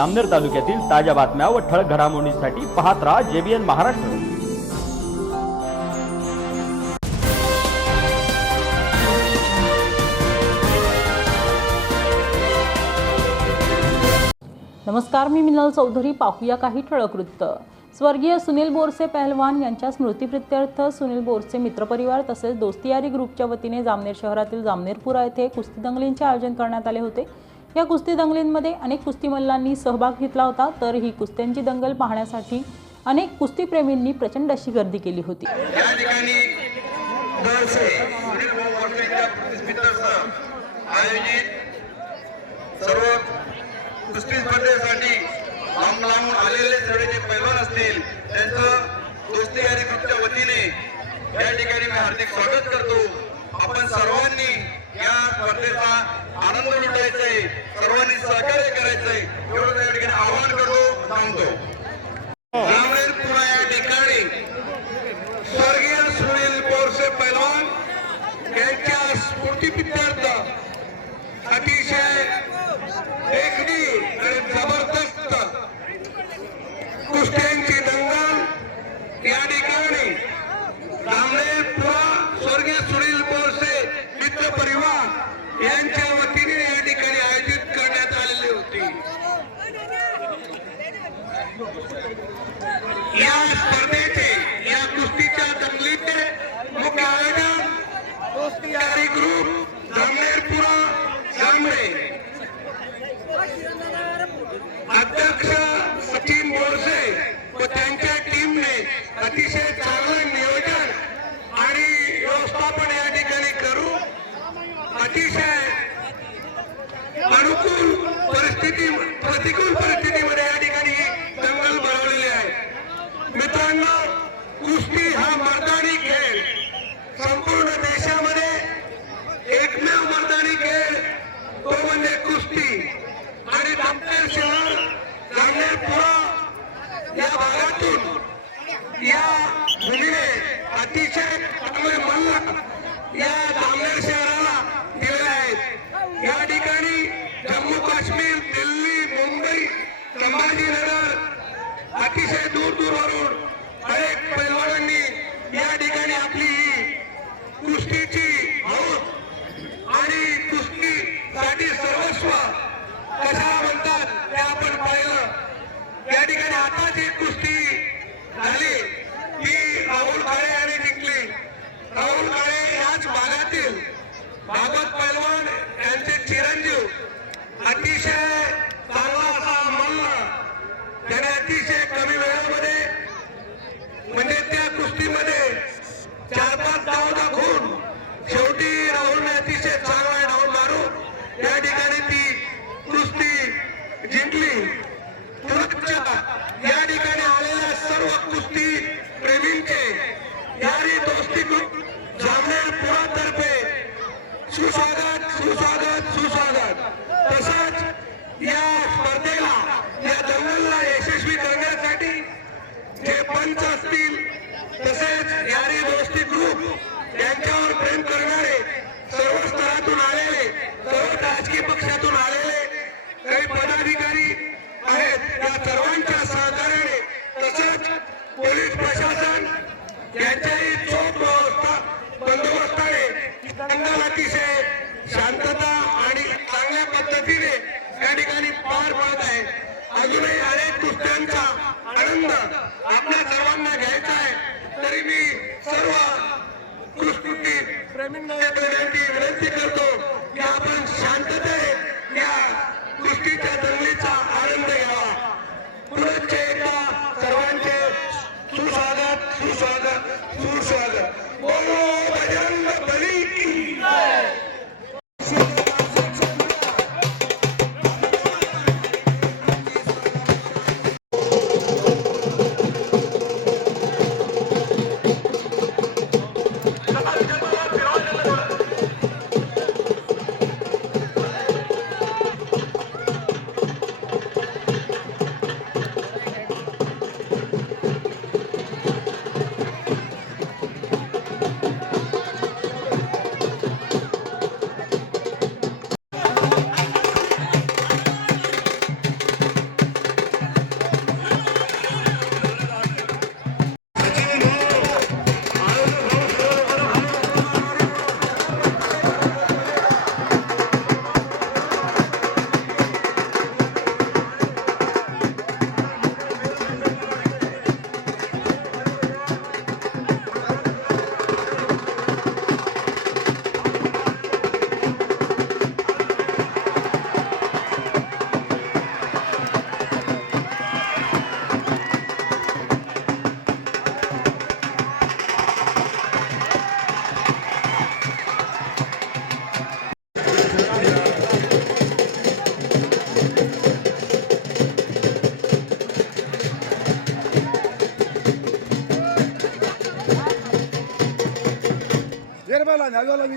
आमनेर तालुक्यातील ताज्या बातम्या व ठळक घडामोडींसाठी पाहत राहा जेबीएन महाराष्ट्र. नमस्कार मी मिनल चौधरी. पाहूया काही ठळक वृत्त. स्वर्गीय सुनील बोरसे पहलवान यांच्या स्मृतीप्रित्यर्थ सुनील बोरसे मित्रपरिवार तसेच दोस्तियारी ग्रुपच्या वतीने जामनेर शहरातील जामनेरपुरा येथे कुस्ती दंगलींचे आयोजन करण्यात आले होते. या कुस्ती दंगलींमध्ये अनेक कुस्तीमल्लांनी सहभाग घेतला होता तर ही कुस्त्यांची दंगल पाहण्यासाठी अनेक कुस्तीप्रेमींनी प्रचंड अशी गर्दी केली होती. या ठिकाणी आयोजित सर्व कुस्ती स्पर्धेसाठी लांब आलेले सगळे जे पैलवान असतील त्यांचं दोस्ती आणि ग्रुपच्या वतीने या ठिकाणी मी हार्दिक स्वागत करतो. आपण सर्वांनी या स्पर्धेचा आनंद लुटायचा आहे सर्वांनी सहकार्य करायचंय एवढं या ठिकाणी आवाहन करतो सांगतो रामनेरपुरा या ठिकाणी स्वर्गीय सुनील बोरसे पैलवान यांच्या स्फूर्तीप्रित्यर्थ अतिशय देखणी आणि जबरदस्त कुस्त्यांची दंगल या ठिकाणी रामनेरपुरा स्वर्गीय सुनील बोरसे मित्र परिवार यांच्या वतीने या ठिकाणी आयोजित करण्यात आलेली होती या स्पर्धेचे या कुस्तीच्या दंगलीचे मुख्य आयोजन कुस्तीयारी ग्रुप जामनेरपुरा जामरे अध्यक्ष सचिन बोरसे व त्यांच्या टीमने अतिशय चांगलं नियोजन आणि व्यवस्थापन या ठिकाणी करू अतिशय अनुकूल परिस्थिती प्रतिकूल परिस्थितीमध्ये या ठिकाणी ही दंगल भरवलेली आहे मित्रांनो कुस्ती हा मर्दानी खेळ संपूर्ण देशामध्ये एकमेव मर्दानी खेळ तो म्हणजे कुस्ती आणि जामनेर शहर जामनेरपुरा या भागातून या मुलीने अतिशय चांगले मल्ल या जामनेर शहराला दिलेले आहेत या ठिकाणी जम्मू काश्मीर दिल्ली मुंबई संभाजीनगर अतिशय दूर दूरवरून अनेक पैलवानांनी या ठिकाणी आपली ही कुस्तीची हौस आणि कुस्तीसाठी सर्वस्व कशाला म्हणतात ते आपण आता जी एक कुस्ती झाली. ती राहुल काळे यांनी जिंकली. राहुल काळे याच भागातील भागवत पैलवान यांचे चिरंजीव. अतिशय Susadat, Susadat. अतिशय शांतता आणि चांगल्या पद्धतीने या ठिकाणी पार पडत आहे. अजूनही अनेक कुस्त्यांचा आनंद आपल्या सर्वांना घ्यायचा आहे. तरी मी सर्व कुस्ती प्रेमींना विनंती करतो. Là 叫了，你